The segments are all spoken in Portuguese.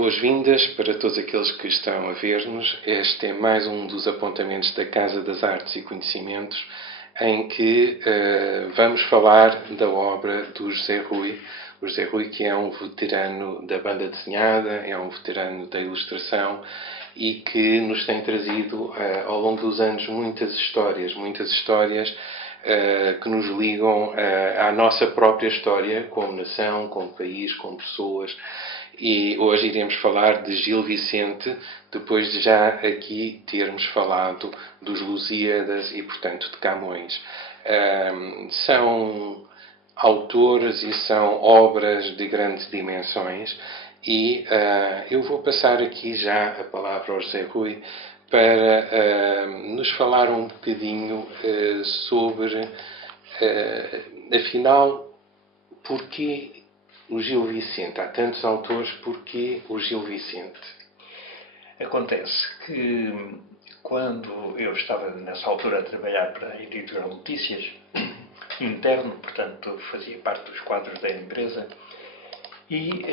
Boas-vindas para todos aqueles que estão a ver-nos. Este é mais um dos apontamentos da Casa das Artes e Conhecimentos, em que vamos falar da obra do José Rui. O José Rui, que é um veterano da banda desenhada, é um veterano da ilustração e que nos tem trazido ao longo dos anos muitas histórias que nos ligam à nossa própria história, como nação, como país, como pessoas. E hoje iremos falar de Gil Vicente, depois de já aqui termos falado dos Lusíadas e, portanto, de Camões. São autores e são obras de grandes dimensões e eu vou passar aqui já a palavra ao José Rui para nos falar um bocadinho sobre, afinal, porquê o Gil Vicente. Há tantos autores, porquê o Gil Vicente? Acontece que quando eu estava nessa altura a trabalhar para a Editorial Notícias, interno, portanto fazia parte dos quadros da empresa, e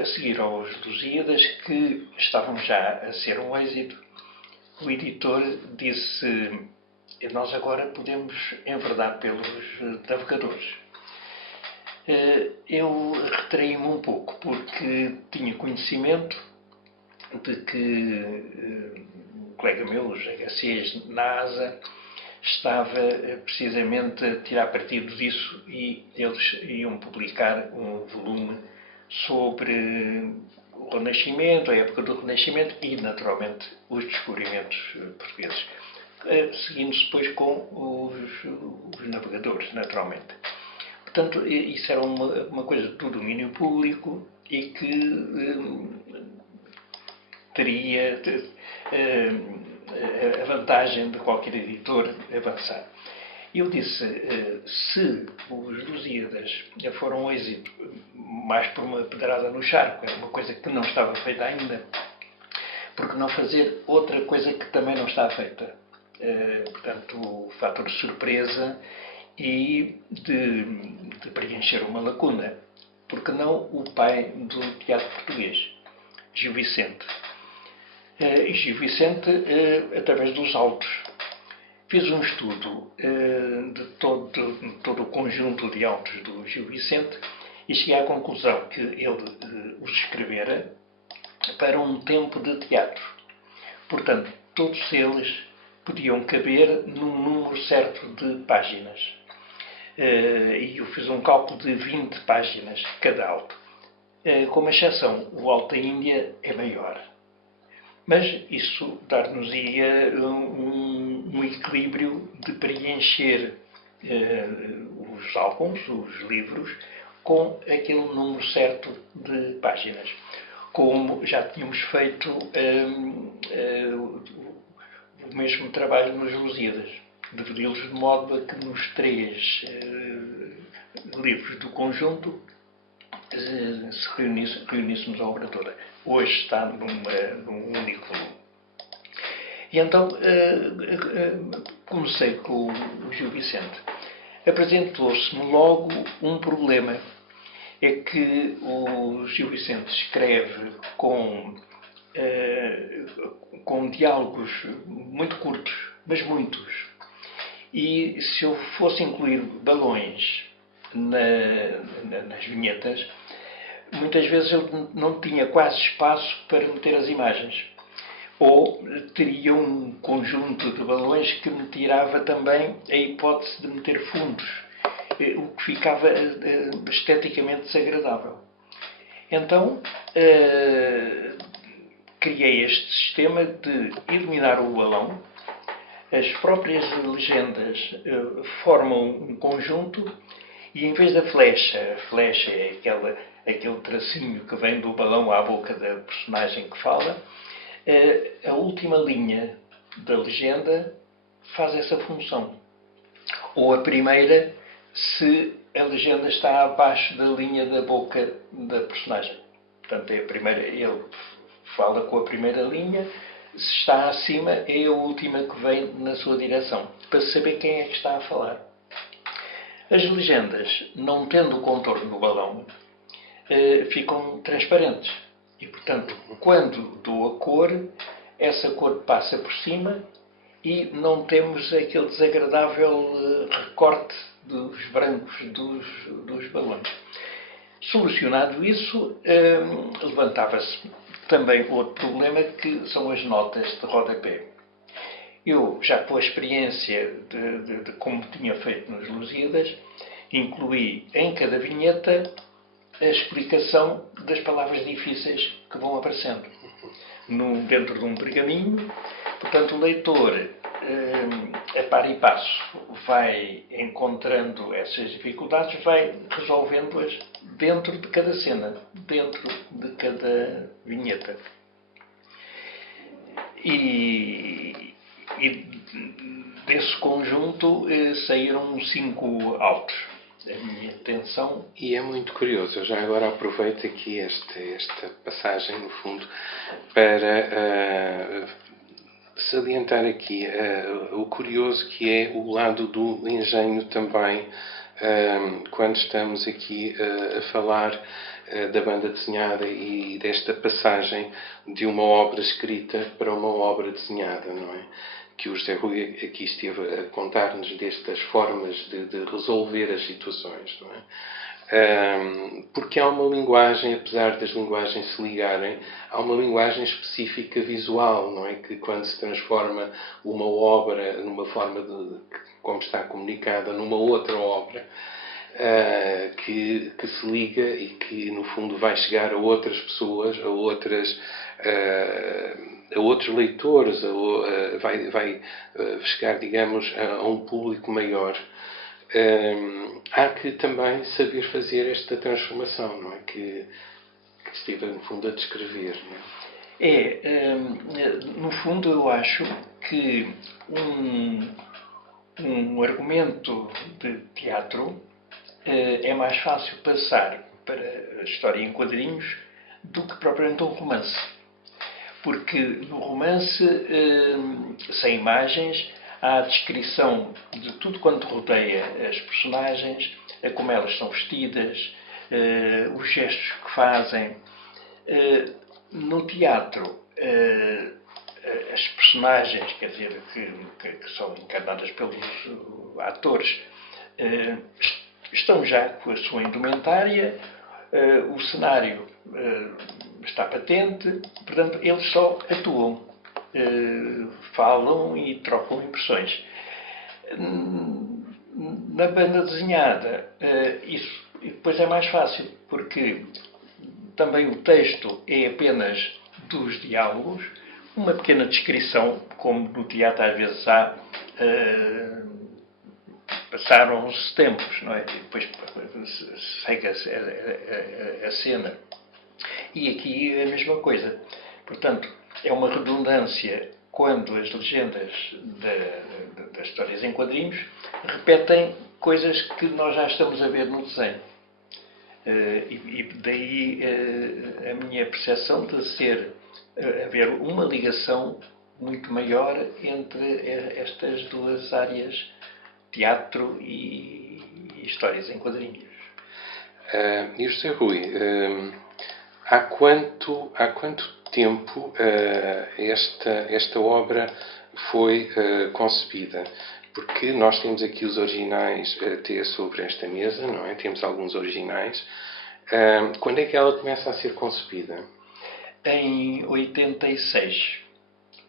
a seguir aos Lusíadas, que estavam já a ser um êxito, o editor disse: nós agora podemos enverdar pelos navegadores. Eu retraí-me um pouco, porque tinha conhecimento de que um colega meu, os HCs na ASA, estava precisamente a tirar partido disso e eles iam publicar um volume sobre o Renascimento, a época do Renascimento e, naturalmente, os descobrimentos portugueses, seguindo-se depois com os navegadores, naturalmente. Portanto, isso era uma coisa do domínio público e que teria a vantagem de qualquer editor avançar. Eu disse, se os Lusíadas foram um êxito mais por uma pedrada no charco, era uma coisa que não estava feita ainda, porque não fazer outra coisa que também não está feita? Portanto, o fator de surpresa e de preencher uma lacuna. Porque não o pai do teatro português, Gil Vicente? E Gil Vicente, através dos autos, fez um estudo de todo o conjunto de autos do Gil Vicente e cheguei à conclusão que ele os escrevera para um tempo de teatro. Portanto, todos eles podiam caber num número certo de páginas. E eu fiz um cálculo de 20 páginas cada auto. Com exceção, o Alto da Índia é maior. Mas isso dar-nos-ia um equilíbrio de preencher os álbuns, os livros, com aquele número certo de páginas. Como já tínhamos feito o mesmo trabalho nos Lusíadas. Dividi-los de modo a que nos 3 livros do conjunto se reuníssemos a obra toda. Hoje está num único volume. E então comecei com o Gil Vicente. Apresentou-se-me logo um problema. É que o Gil Vicente escreve com diálogos muito curtos, mas muitos. E se eu fosse incluir balões nas vinhetas, muitas vezes eu não tinha quase espaço para meter as imagens. Ou teria um conjunto de balões que me tirava também a hipótese de meter fundos, o que ficava esteticamente desagradável. Então, criei este sistema de iluminar o balão. As próprias legendas formam um conjunto e, em vez da flecha, a flecha é aquele tracinho que vem do balão à boca da personagem que fala, a última linha da legenda faz essa função. Ou a primeira, se a legenda está abaixo da linha da boca da personagem. Portanto, é a primeira, ele fala com a primeira linha. Se está acima, é a última que vem na sua direção, para saber quem é que está a falar. As legendas, não tendo o contorno do balão, ficam transparentes. E, portanto, quando dou a cor, essa cor passa por cima e não temos aquele desagradável recorte dos brancos dos balões. Solucionado isso, levantava-se também outro problema, que são as notas de rodapé. Eu, já pela experiência de como tinha feito nos Lusíadas, incluí em cada vinheta a explicação das palavras difíceis que vão aparecendo dentro de um pergaminho. Portanto, o leitor, a par e passo, vai encontrando essas dificuldades, vai resolvendo-as dentro de cada cena, dentro de cada vinheta. E desse conjunto saíram 5 autos. A minha intenção... E é muito curioso. Eu já agora aproveito aqui esta passagem, no fundo, para salientar aqui o curioso que é o lado do engenho também, quando estamos aqui a falar da banda desenhada e desta passagem de uma obra escrita para uma obra desenhada, não é? Que o José Rui aqui esteve a contar-nos destas formas de resolver as situações, não é? Porque há uma linguagem, apesar das linguagens se ligarem, há uma linguagem específica visual, não é? Que quando se transforma uma obra numa forma de como está comunicada numa outra obra, que se liga e que no fundo vai chegar a outras pessoas, a outros leitores, vai chegar, digamos, a um público maior. Há que também saber fazer esta transformação, não é? Que estive, no fundo, a descrever. Não é? No fundo, eu acho que um argumento de teatro é mais fácil passar para a história em quadrinhos do que propriamente um romance. Porque no romance, sem imagens, há a descrição de tudo quanto rodeia as personagens, como elas são vestidas, os gestos que fazem. No teatro, as personagens, quer dizer, que são encarnadas pelos atores, estão já com a sua indumentária, o cenário está patente, portanto, eles só atuam, falam e trocam impressões. Na banda desenhada, isso depois é mais fácil, porque também o texto é apenas dos diálogos, uma pequena descrição, como no teatro às vezes há. Passaram-se tempos, não é? E depois segue a cena. E aqui é a mesma coisa. Portanto, é uma redundância quando as legendas das histórias em quadrinhos repetem coisas que nós já estamos a ver no desenho. E daí a minha percepção de haver uma ligação muito maior entre estas duas áreas, teatro e histórias em quadrinhos. E o José Rui, há quanto tempo esta obra foi concebida? Porque nós temos aqui os originais até sobre esta mesa, não é? Temos alguns originais. Quando é que ela começa a ser concebida? Em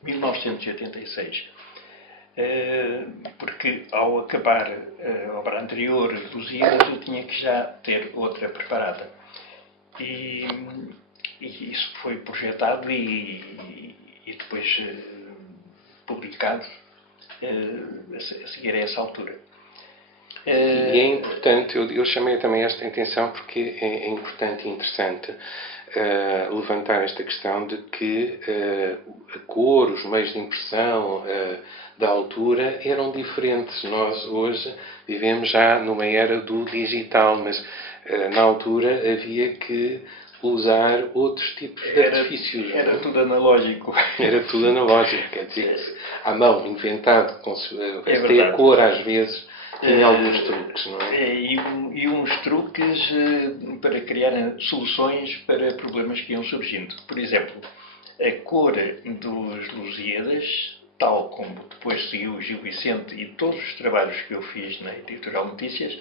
1986. Porque ao acabar a obra anterior, Lusíadas, eu tinha que já ter outra preparada. E isso foi projetado e depois publicado a seguir a essa altura. E é importante, eu chamei também esta atenção porque é importante e interessante levantar esta questão de que a cor, os meios de impressão da altura eram diferentes. Nós hoje vivemos já numa era do digital, mas na altura havia que usar outros tipos de artifícios. Era tudo analógico. Era tudo analógico, quer dizer, à mão, inventado, até a cor às vezes Tinha alguns truques, não é? E uns truques para criar soluções para problemas que iam surgindo. Por exemplo, a cor dos Lusíadas, tal como depois seguiu o Gil Vicente e todos os trabalhos que eu fiz na Editorial Notícias,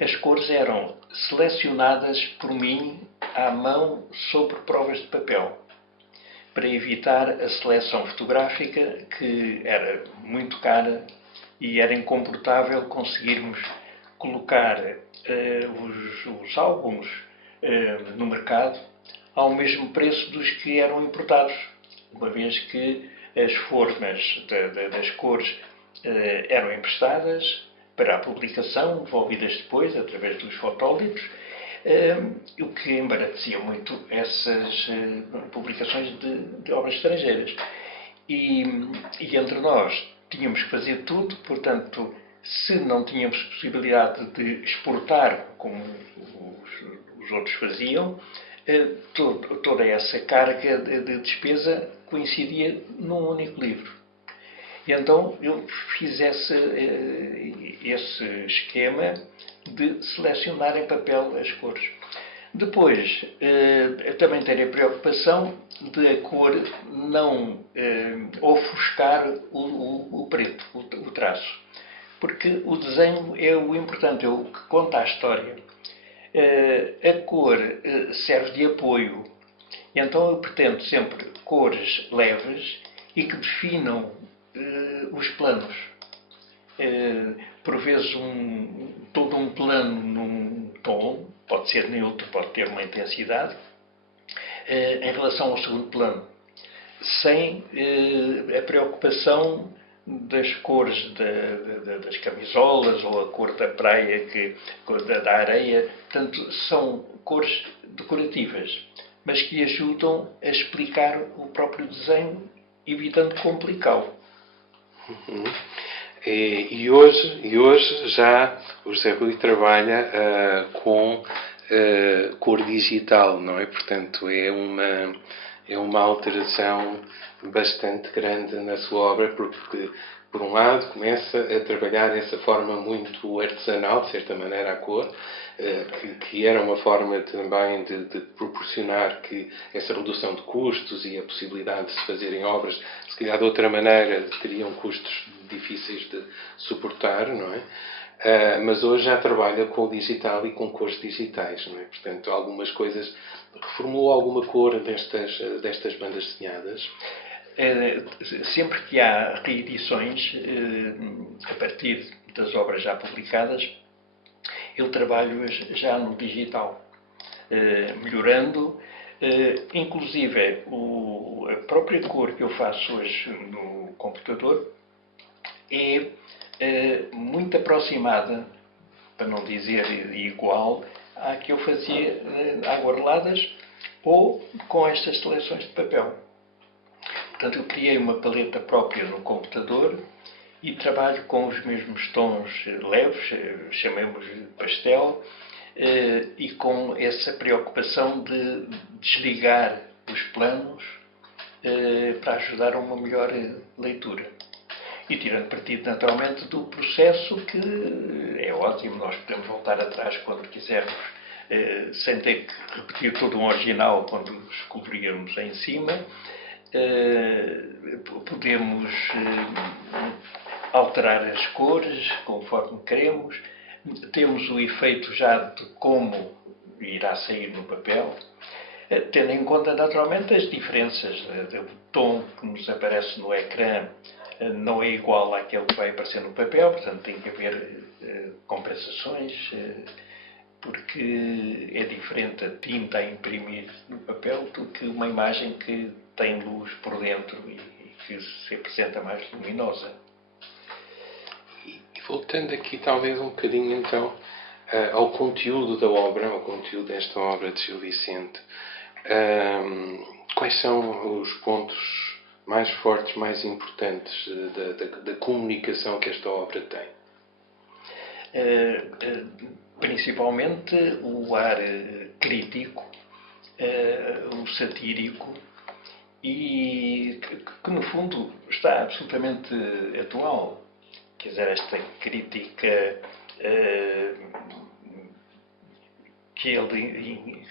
as cores eram selecionadas por mim à mão sobre provas de papel, para evitar a seleção fotográfica, que era muito cara e era incomportável conseguirmos colocar os álbuns no mercado ao mesmo preço dos que eram importados, uma vez que as formas das cores eram emprestadas para a publicação, devolvidas depois através dos fotólitros, o que embaratecia muito essas publicações de obras estrangeiras. E entre nós tínhamos que fazer tudo, portanto, se não tínhamos possibilidade de exportar como os outros faziam, toda essa carga de despesa coincidia num único livro. E então eu fiz esse esquema de selecionar em papel as cores. Depois, eu também tenho a preocupação de a cor não ofuscar o preto, o traço. Porque o desenho é o importante, é o que conta a história. A cor serve de apoio. E então eu pretendo sempre cores leves e que definam os planos. Por vezes todo um plano num tom, pode ser neutro, pode ter uma intensidade, em relação ao segundo plano, sem a preocupação das cores das camisolas ou a cor da praia, da areia. Portanto, são cores decorativas, mas que ajudam a explicar o próprio desenho, evitando complicá-lo. Uhum. E hoje já o José Rui trabalha com cor digital, não é? Portanto, é uma alteração bastante grande na sua obra, porque, por um lado, começa a trabalhar essa forma muito artesanal, de certa maneira, a cor, que era uma forma também de proporcionar que essa redução de custos e a possibilidade de se fazerem obras, se calhar de outra maneira, teriam custos difíceis de suportar, não é? Mas hoje já trabalha com o digital e com cores digitais, não é? Portanto, algumas coisas... Reformulou alguma cor destas bandas desenhadas? Sempre que há reedições, a partir das obras já publicadas, eu trabalho já no digital, melhorando, inclusive a própria cor que eu faço hoje no computador é muito aproximada, para não dizer igual, à que eu fazia aguareladas ou com estas seleções de papel. Portanto, eu criei uma paleta própria no computador e trabalho com os mesmos tons leves, chamemos-lhe pastel, e com essa preocupação de desligar os planos para ajudar a uma melhor leitura. E tirando partido, naturalmente, do processo, que é ótimo, nós podemos voltar atrás quando quisermos, sem ter que repetir todo um original quando escolheríamos em cima. Podemos alterar as cores conforme queremos. Temos o efeito já de como irá sair no papel, tendo em conta naturalmente as diferenças. O tom que nos aparece no ecrã não é igual àquele que vai aparecer no papel, portanto tem que haver compensações, porque é diferente a tinta a imprimir no papel do que uma imagem que tem luz por dentro e que se apresenta mais luminosa. E voltando aqui talvez um bocadinho então ao conteúdo da obra, ao conteúdo desta obra de Gil Vicente, quais são os pontos mais fortes, mais importantes da comunicação que esta obra tem? Principalmente o ar crítico, o satírico, e que no fundo está absolutamente atual. quer dizer, esta crítica que ele,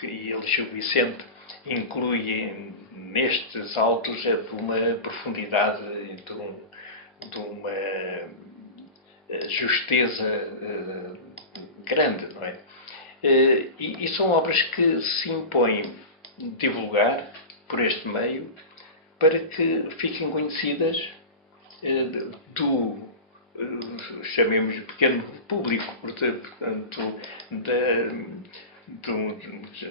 Gil Vicente, inclui nestes autos é de uma profundidade, de uma justeza grande, não é? E são obras que se impõem divulgar por este meio para que fiquem conhecidas do, chamemos de pequeno público, portanto, de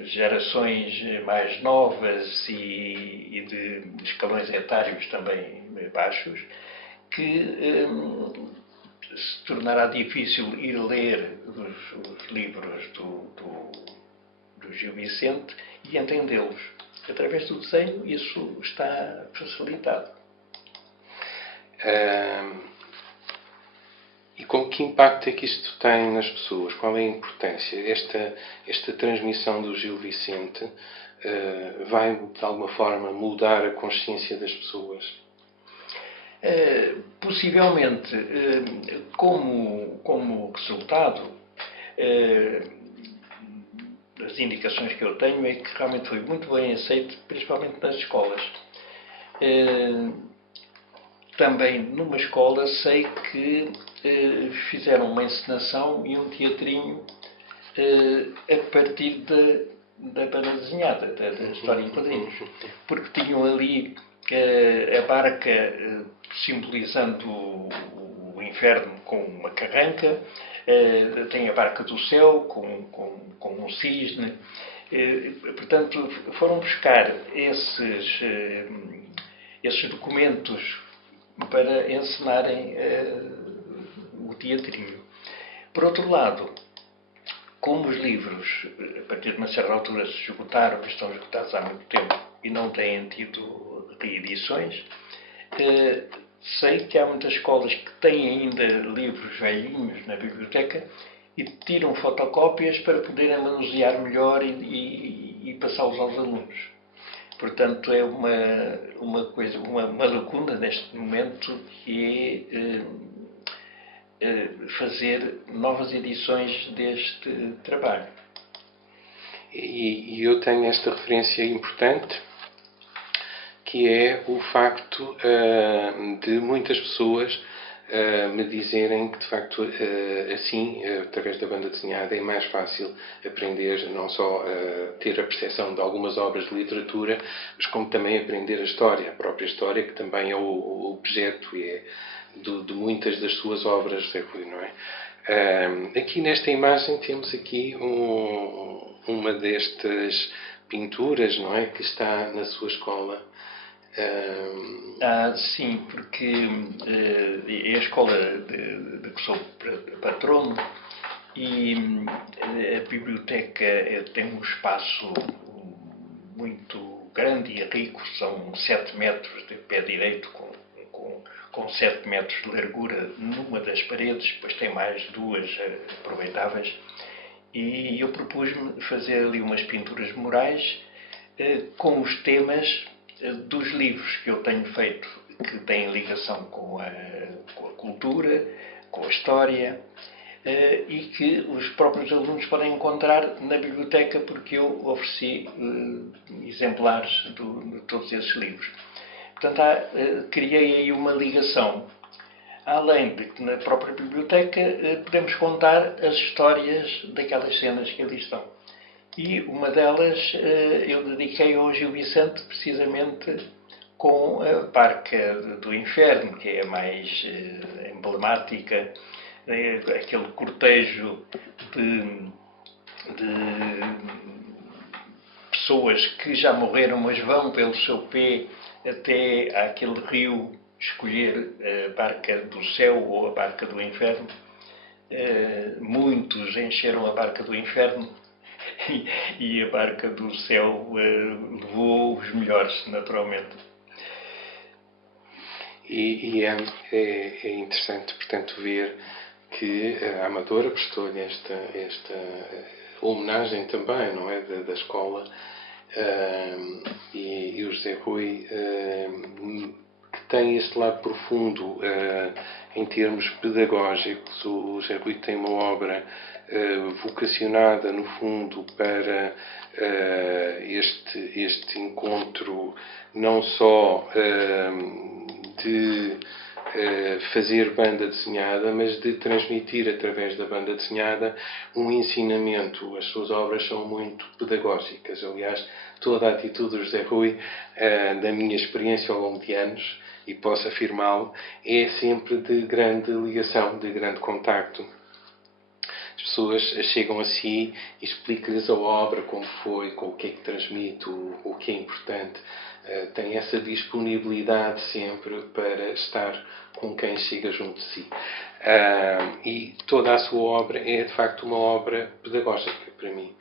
gerações mais novas e de escalões etários também baixos, que se tornará difícil ir ler os livros do Gil Vicente e entendê-los. Através do desenho isso está facilitado. E com que impacto é que isto tem nas pessoas? Qual é a importância? Esta transmissão do Gil Vicente vai, de alguma forma, mudar a consciência das pessoas? Possivelmente, como resultado, as indicações que eu tenho é que realmente foi muito bem aceito, principalmente nas escolas. Também numa escola sei que fizeram uma encenação e um teatrinho a partir da banda desenhada, da história em quadrinhos, porque tinham ali a barca simbolizando o inferno com uma carranca, tem a barca do céu com um cisne. Portanto, foram buscar esses documentos para encenarem o teatrinho. Por outro lado, como os livros, a partir de uma certa altura, se esgotaram, que estão esgotados há muito tempo e não têm tido reedições, sei que há muitas escolas que têm ainda livros velhinhos na biblioteca e tiram fotocópias para poderem manusear melhor e passá-los aos alunos. Portanto, é uma lacuna neste momento que é fazer novas edições deste trabalho. E eu tenho esta referência importante, que é o facto de muitas pessoas me dizerem que, de facto, assim, através da banda desenhada, é mais fácil aprender, não só ter a percepção de algumas obras de literatura, mas como também aprender a história, a própria história, que também é o objeto de muitas das suas obras, Zé Rui, não é? Aqui nesta imagem temos aqui uma destas pinturas, não é, que está na sua escola. Sim, porque é a escola de que sou patrono e a biblioteca tem um espaço muito grande e rico, são 7 metros de pé direito com 7 metros de largura numa das paredes, depois tem mais 2 aproveitáveis, e eu propus-me fazer ali umas pinturas murais com os temas dos livros que eu tenho feito, que têm ligação com a cultura, com a história, e que os próprios alunos podem encontrar na biblioteca, porque eu ofereci exemplares de todos esses livros. Portanto, criei aí uma ligação. Além de que na própria biblioteca podemos contar as histórias daquelas cenas que ali estão. E uma delas eu dediquei ao Gil Vicente, precisamente com a Barca do Inferno, que é a mais emblemática, aquele cortejo de pessoas que já morreram, mas vão pelo seu pé até àquele rio escolher a Barca do Céu ou a Barca do Inferno. Muitos encheram a Barca do Inferno e a Barca do Céu levou os melhores, naturalmente. E é interessante, portanto, ver que a Amadora prestou-lhe esta homenagem também, não é, da escola, e o José Rui, que tem este lado profundo em termos pedagógicos. O José Rui tem uma obra vocacionada, no fundo, para este encontro não só de fazer banda desenhada, mas de transmitir através da banda desenhada um ensinamento. As suas obras são muito pedagógicas. Aliás, toda a atitude do José Rui, da minha experiência ao longo de anos, e posso afirmá-lo, é sempre de grande ligação, de grande contacto. As pessoas chegam a si e explicam-lhes a obra, como foi, com o que é que transmite, o que é importante. Tem essa disponibilidade sempre para estar com quem chega junto de si. E toda a sua obra é, de facto, uma obra pedagógica para mim.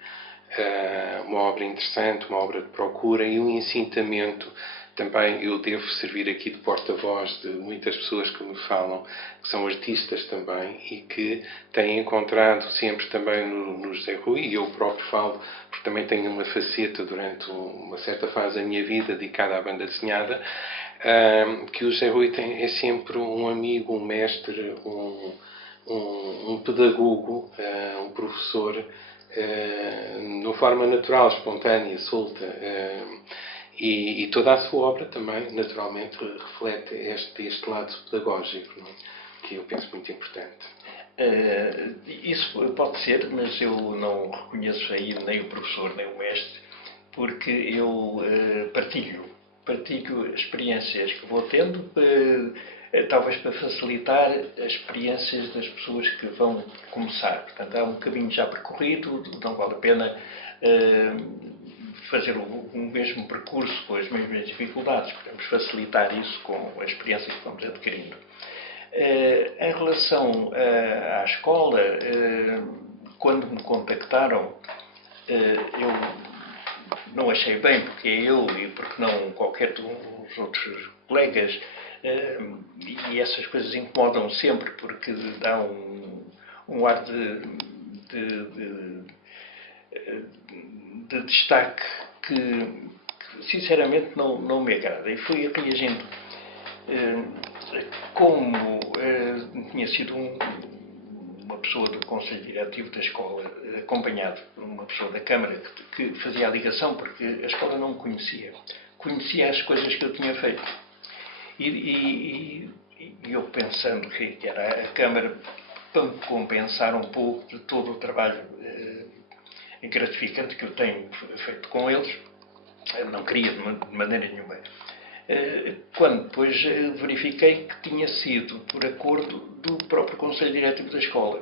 Uma obra interessante, uma obra de procura e um ensinamento. Também eu devo servir aqui de porta-voz de muitas pessoas que me falam, que são artistas também e que têm encontrado sempre também no José Rui, e eu próprio falo, porque também tenho uma faceta durante uma certa fase da minha vida dedicada à banda desenhada, que o José Rui é sempre um amigo, um mestre, um pedagogo, um professor, de uma forma natural, espontânea, solta. E toda a sua obra também, naturalmente, reflete este lado pedagógico, não é? Que eu penso muito importante. Isso pode ser, mas eu não reconheço aí nem o professor nem o mestre, porque eu partilho experiências que vou tendo, talvez para facilitar as experiências das pessoas que vão começar. Portanto, há um caminho já percorrido, não vale a pena fazer o mesmo percurso com as mesmas dificuldades. Podemos facilitar isso com a experiência que vamos adquirindo. Em relação à escola, quando me contactaram, eu não achei bem, porque é eu e porque não qualquer dos outros colegas, e essas coisas incomodam sempre, porque dá um ar de destaque que sinceramente não me agrada. E fui reagindo. Como tinha sido uma pessoa do Conselho Diretivo da escola, acompanhado por uma pessoa da Câmara que fazia a ligação, porque a escola não me conhecia. Conhecia as coisas que eu tinha feito. E eu pensando que era a Câmara, para me compensar um pouco de todo o trabalho gratificante que eu tenho feito com eles, eu não queria de maneira nenhuma. Quando depois verifiquei que tinha sido por acordo do próprio Conselho Diretivo da escola.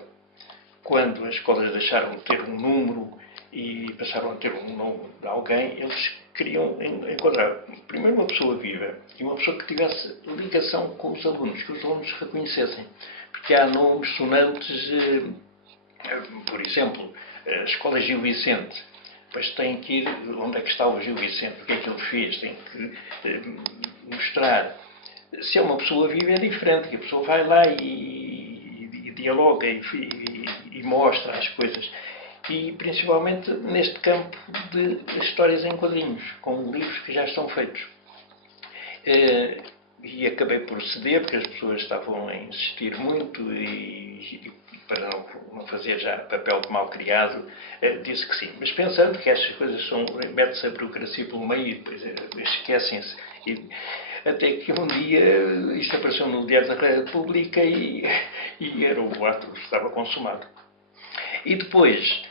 Quando as escolas deixaram de ter um número e passaram a ter um nome de alguém, eles queriam encontrar primeiro uma pessoa viva e uma pessoa que tivesse ligação com os alunos, que os alunos reconhecessem. Porque há nomes sonantes, por exemplo, a Escola Gil Vicente. Depois tem que ir onde é que está o Gil Vicente, o que é que ele fez, tem que mostrar. Se é uma pessoa viva é diferente, que a pessoa vai lá e dialoga e mostra as coisas. E principalmente neste campo de histórias em quadrinhos, com livros que já estão feitos. E acabei por ceder, porque as pessoas estavam a insistir muito e para não fazer já papel de mal criado, disse que sim. Mas pensando que estas coisas mete-se a burocracia pelo meio e depois esquecem-se. Até que um dia isto apareceu no Diário da República e era o ato estava consumado. E depois,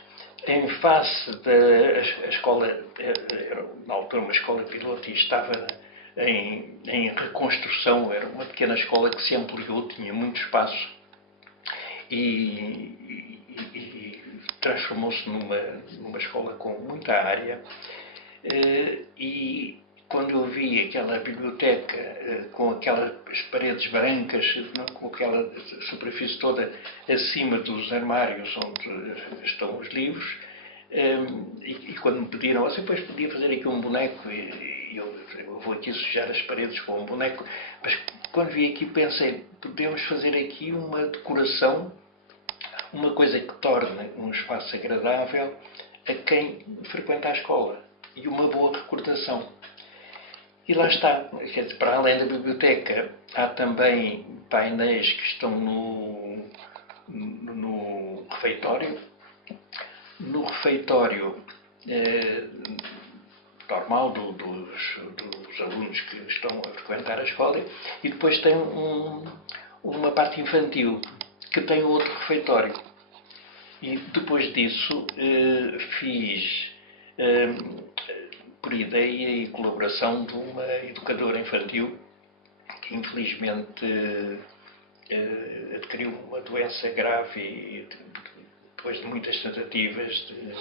em face da escola, era na altura uma escola piloto e estava em reconstrução, era uma pequena escola que se ampliou, tinha muito espaço e transformou-se numa escola com muita área. E quando eu vi aquela biblioteca com aquelas paredes brancas, com aquela superfície toda acima dos armários onde estão os livros, e quando me pediram, você depois podia fazer aqui um boneco, e eu vou aqui sujar as paredes com um boneco, mas quando vi aqui pensei, podemos fazer aqui uma decoração, uma coisa que torne um espaço agradável a quem frequenta a escola e uma boa recordação. E lá está, quer dizer, para além da biblioteca, há também painéis que estão no refeitório. No refeitório normal dos alunos que estão a frequentar a escola, e depois tem uma parte infantil que tem outro refeitório. E depois disso fiz, por ideia e colaboração de uma educadora infantil que infelizmente adquiriu uma doença grave e depois de muitas tentativas de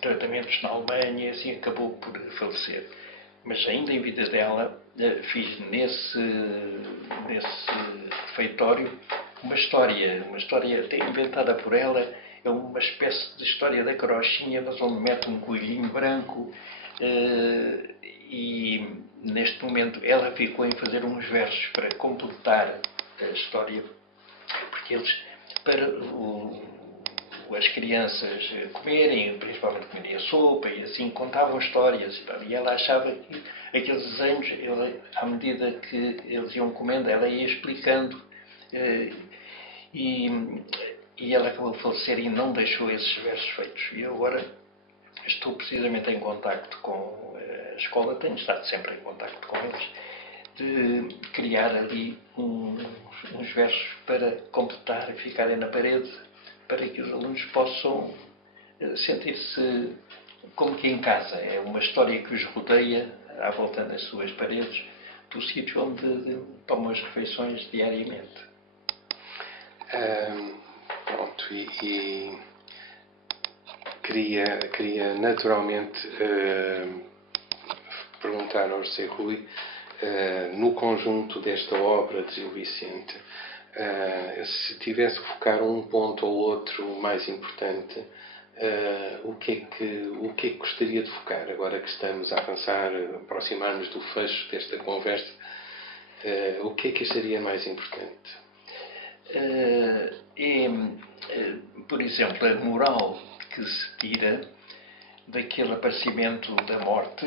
tratamentos na Alemanha, assim acabou por falecer. Mas ainda em vida dela, fiz nesse refeitório uma história até inventada por ela, é uma espécie de história da carochinha, mas onde mete um coelhinho branco, e neste momento ela ficou em fazer uns versos para completar a história, porque eles, para as crianças comerem, principalmente comerem a sopa e assim, contavam histórias e ela achava que aqueles desenhos, à medida que eles iam comendo, ela ia explicando, e ela acabou de falecer e não deixou esses versos feitos. E agora estou precisamente em contacto com a escola, tenho estado sempre em contacto com eles, de criar ali uns versos para completar e ficarem na parede, para que os alunos possam sentir-se como que em casa. É uma história que os rodeia à volta das suas paredes, do sítio onde tomam as refeições diariamente. Pronto, e queria naturalmente perguntar ao José Rui, no conjunto desta obra de Gil Vicente, se tivesse que focar um ponto ou outro mais importante, o que é que gostaria de focar, agora que estamos a avançar, aproximar-nos do fecho desta conversa, o que é que acharia mais importante? Por exemplo, a moral que se tira daquele aparecimento da morte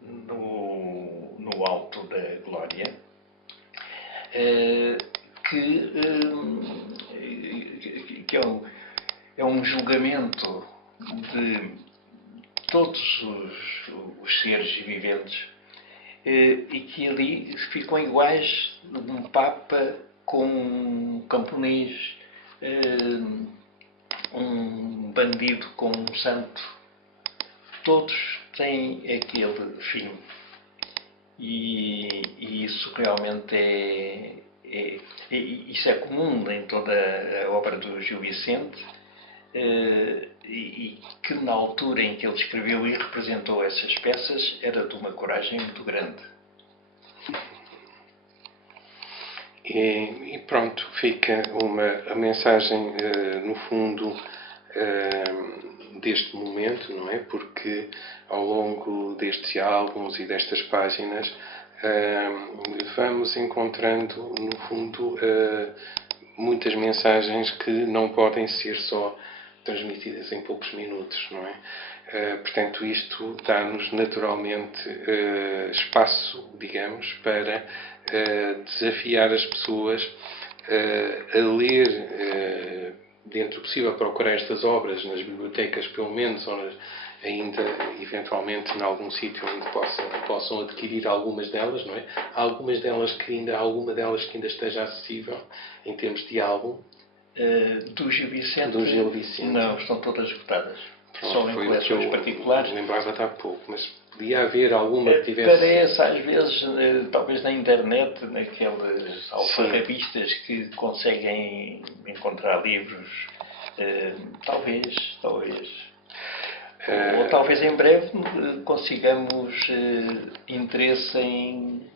no alto da glória, que é um julgamento de todos os seres viventes, e que ali ficam iguais um Papa com um camponês, um bandido com um santo. Todos têm aquele fim. E isso realmente isso é comum em toda a obra do Gil Vicente, e que na altura em que ele escreveu e representou essas peças era de uma coragem muito grande. E pronto, fica a mensagem, no fundo, deste momento, não é? Porque ao longo destes álbuns e destas páginas vamos encontrando, no fundo, muitas mensagens que não podem ser só transmitidas em poucos minutos, não é? Portanto, isto dá-nos naturalmente espaço, digamos, para desafiar as pessoas a ler, dentro do possível, procurar estas obras nas bibliotecas, pelo menos, ou ainda, eventualmente, em algum sítio onde possam adquirir algumas delas, não é? Alguma delas que ainda esteja acessível, em termos de álbum. Do Gil Vicente? Do Gil Vicente. Não, estão todas esgotadas. Pronto, são em coleções particulares. Lembrava-te há pouco, mas podia haver alguma que tivesse... Parece, às vezes, talvez na internet, naqueles alfarrabistas que conseguem encontrar livros, talvez. Ou talvez em breve consigamos interesse em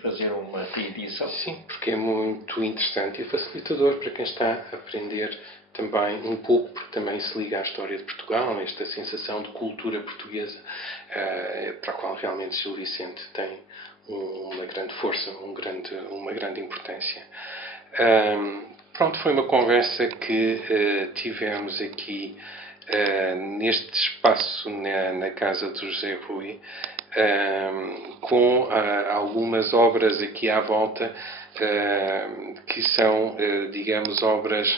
fazer uma reedição. Sim, porque é muito interessante e facilitador para quem está a aprender também um pouco, porque também se liga à história de Portugal, esta sensação de cultura portuguesa, para a qual realmente Gil Vicente tem uma grande força, uma grande importância. Pronto, foi uma conversa que tivemos aqui neste espaço na casa do José Rui, com algumas obras aqui à volta que são, digamos, obras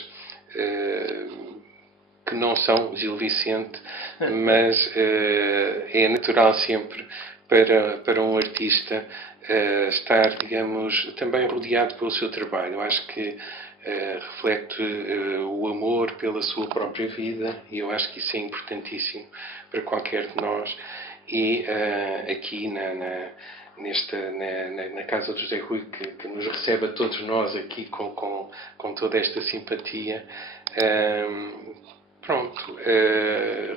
que não são Gil Vicente, mas é natural sempre para um artista estar, digamos, também rodeado pelo seu trabalho. Eu acho que reflete o amor pela sua própria vida e eu acho que isso é importantíssimo para qualquer de nós. E aqui na casa do José Rui, que nos recebe a todos nós aqui com toda esta simpatia,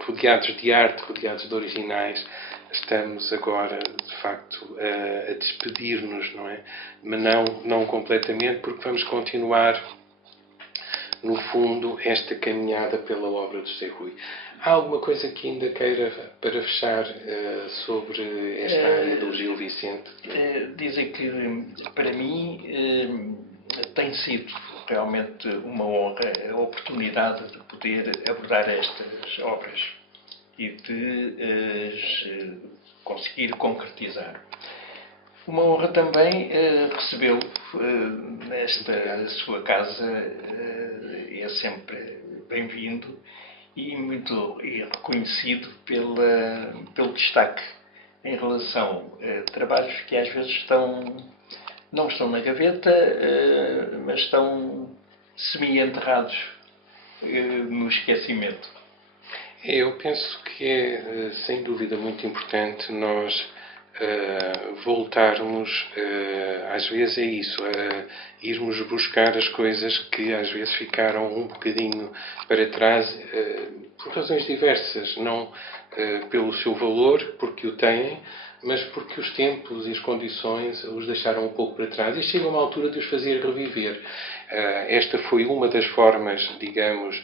rodeados de arte, rodeados de originais, estamos agora, de facto, a despedir-nos, não é? Mas não completamente, porque vamos continuar, no fundo, esta caminhada pela obra de José Rui. Há alguma coisa que ainda queira, para fechar, sobre esta área do Gil Vicente? Dizer que, para mim, tem sido realmente uma honra a oportunidade de poder abordar estas obras e de as conseguir concretizar. Uma honra também recebê-lo nesta sua casa, é sempre bem-vindo e reconhecido pelo destaque em relação a trabalhos que às vezes não estão na gaveta, mas estão semi-enterrados no esquecimento. Eu penso que é, sem dúvida, muito importante nós voltarmos, às vezes é isso, irmos buscar as coisas que às vezes ficaram um bocadinho para trás, por razões diversas, não pelo seu valor, porque o têm, mas porque os tempos e as condições os deixaram um pouco para trás e chega uma altura de os fazer reviver. Esta foi uma das formas, digamos,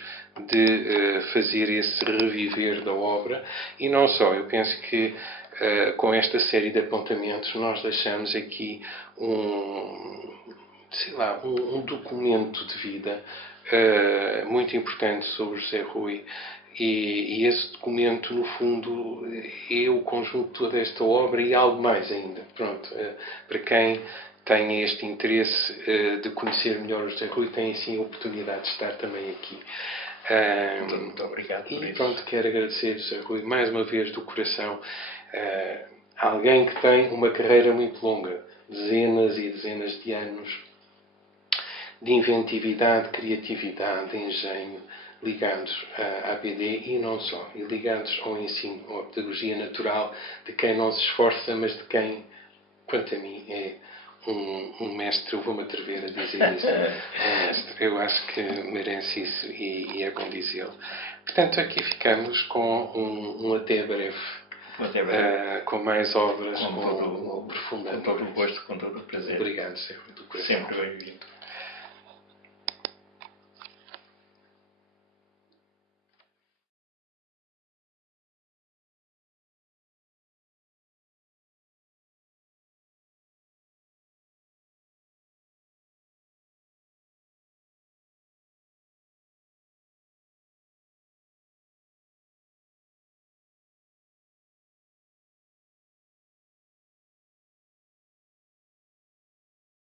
de fazer esse reviver da obra, e não só. Eu penso que com esta série de apontamentos nós deixamos aqui um documento de vida muito importante sobre José Rui, e esse documento, no fundo, é o conjunto de toda esta obra e algo mais ainda. Pronto, para quem tem este interesse de conhecer melhor o José Rui, tem sim a oportunidade de estar também aqui. Muito obrigado por isso. Pronto, quero agradecer, José Rui, mais uma vez do coração, alguém que tem uma carreira muito longa, dezenas e dezenas de anos de inventividade, criatividade, engenho, ligados à APD e não só, e ligados ao ensino, à pedagogia natural, de quem não se esforça, mas de quem, quanto a mim, é um mestre. Eu vou-me atrever a dizer isso, um mestre. Eu acho que merece isso e é bom dizê-lo. Portanto, aqui ficamos com um até breve. Com mais obras, com todo o gosto, com todo o prazer. Obrigado, sempre do coração. Sempre bem-vindo.